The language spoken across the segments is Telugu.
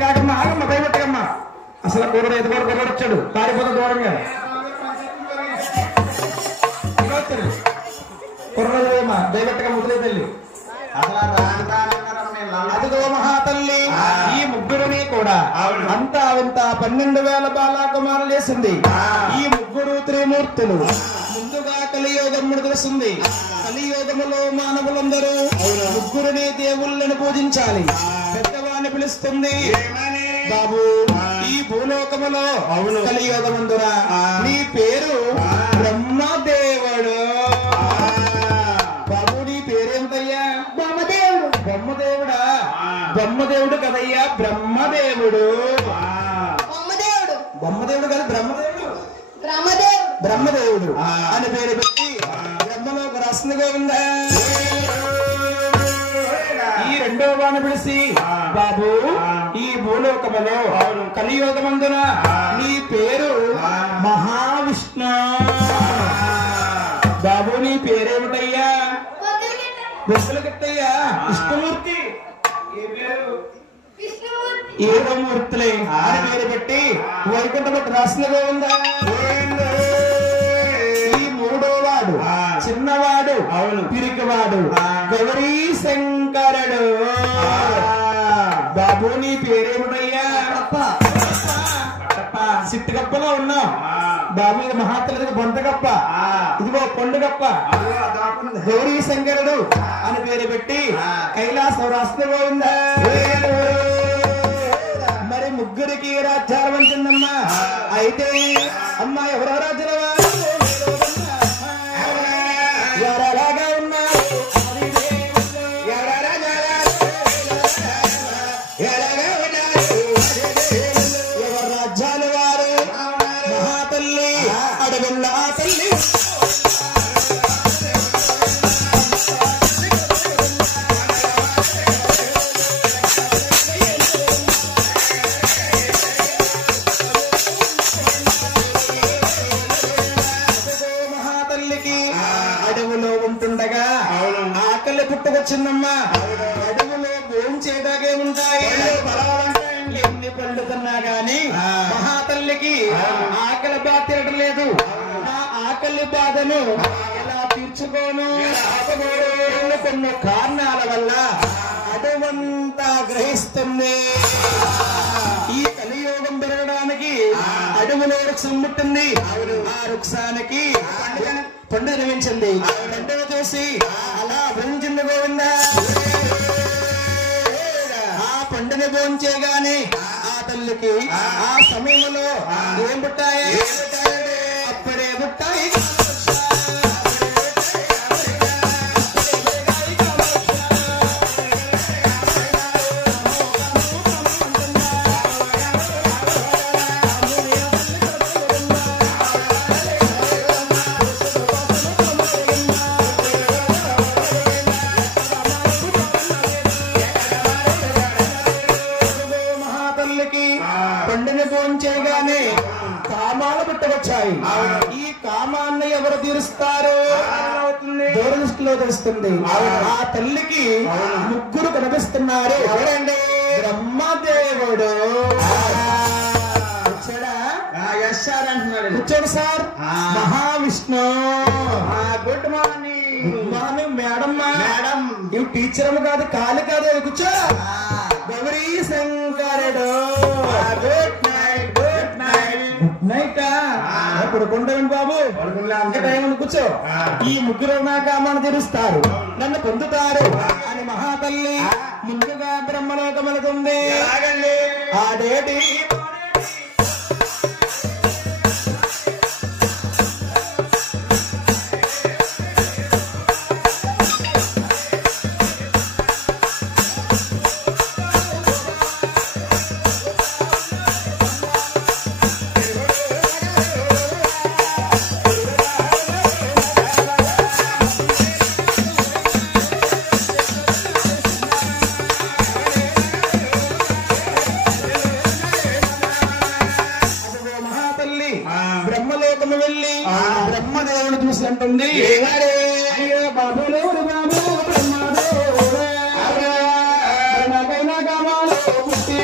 కాకమ్మ ఆగమ్మ దయబెట్టకమ్మ అసలు కూర ఎదు కూడా కూడా వచ్చాడు పారిపోత దూరంగా కుర్రమ్మ దయబెట్టక ముద్దులే తల్లి అదిగో మహాతల్లి ఈ ముగ్గురుని కూడా అంతా అంతా 12,000 బాలకుమారులు వేసింది. ఈ ముగ్గురు త్రిమూర్తులు ముందుగా కలియోగముడు తెలిసింది. కలియోగములో మానవులందరూ ముగ్గురిని దేవుళ్ళని పూజించాలి. పెద్దవాణ్ణి పిలుస్తుంది బాబు ఈ భూలోకములో కలియోగమందురా నీ పేరు బ్రహ్మదేవుడు. బాబు నీ పేరేంటయ్యా? బ్రహ్మదేవుడా? బ్రహ్మదేవుడు కదయ్యా బ్రహ్మదేవుడు. బ్రహ్మదేవుడు కాదు బ్రహ్మదేవుడు అని పేరు పెట్టి బ్రహ్మలోకి రాసింది గోవిందా. ఈ రెండో వాణ్ణి పిలిచి బాబు ఈ భూలోకములో కలియోగమందున నీ పేరు మహావిష్ణు. బాబు నీ పేరేమిటయ్యా? వెసులగట్టయ్యా విష్ణుమూర్తి. ఏడమూర్తులే అని పేరు పెట్టి వైకుంఠపట్టు రాసిందిగా ఉందా. ఈ మూడో వాడు చిన్నవాడు పిరికివాడు గౌరీ శంకరుడు. బాబు నీ పేరేమిటయ్యా? సిట్టుగప్పలో ఉన్నావు బాబు. ఇది మహాత్ములకి బొంతగప్ప, ఇదిగో పండుగప్ప. గౌరీ శంకరుడు అని పేరు పెట్టి కైలాసం రాష్ట్రంలో ఉందా. మరి ముగ్గురికి రాజ్యాలు వంచిందమ్మా. అయితే అమ్మా ఎవరో రాజుల ఎవరలాగా ఉన్నారు ఎవరు రాజ్యాల వారు మహాతల్లి అడవుల తల్లి. అడవులో ఉంటుండగా ఆకలి పుట్టుకొచ్చిందమ్మా. అడవులో భోజనం చేయడాగే ఉంటాయి. ఎన్ని పళ్ళు తిన్నా గాని మహాతల్లికి ఆకలి బాధ తిరగడం లేదు. ఆ ఆకలి బాధను ఎలా తీర్చుకోను కొన్ని కారణాల వల్ల అడవంతా గ్రహిస్తుంది. ఈ కలియోగం పెరగడానికి అడవులో వృక్షం పుట్టింది. ఆ వృక్షానికి పండు నిర్మించింది. పండుగ చూసి అలా భ్రమించింది గోవిందా. ఆ పండుని భోంచేయగానే ఆ తల్లికి ఆ సమయంలో ఏం పుట్టాయి? అప్పుడే పుట్టాయి పండుని భోంచేయగానే కామాలు పుట్టవచ్చాయి. ఈ కామాన్ని ఎవరు తీరుస్తారు? దూరదృష్టిలో తెలుస్తుంది. ఆ తల్లికి ముగ్గురు కనిపిస్తున్నారు. ఎవరండి? బ్రహ్మదేవుడు. కూర్చోడు sir. Mahavishnu. Good morning. Good morning madam. Madam ఇవి టీచర్ కాదు, కాలు కాదు. కూర్చో. గౌరీ శంకరుడు. Good night. Good night. Good night. పడుకుంటామండి బాబు. టైం కూర్చో. ఈ ముగ్గురు నా కామాన్ని తీరుస్తారు, నన్ను పొందుతారు అని మహాతల్లి ముందుగా బ్రహ్మలోకమలుతుంది. ఆడేటి బ్రహ్మలోకము వెళ్ళి బ్రహ్మదేవుని చూసి అంటుంది, బాబులు బాబు బ్రహ్మదేవుడు నాకైనా కామాలో పుట్టి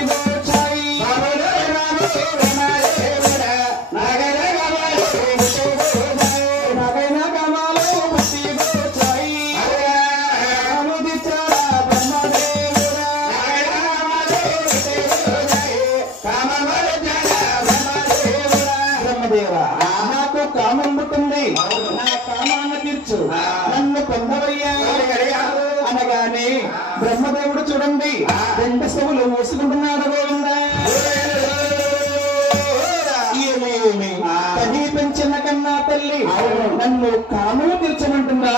నన్ను పొందవయ్యా అనగానే బ్రహ్మదేవుడు చూడండి 2 చెవులు మూసుకుంటున్నాడు గోవిందా ఏమేమి కనీ పెంచిన కన్నా తల్లి నన్ను కాను తీర్చమంటుందా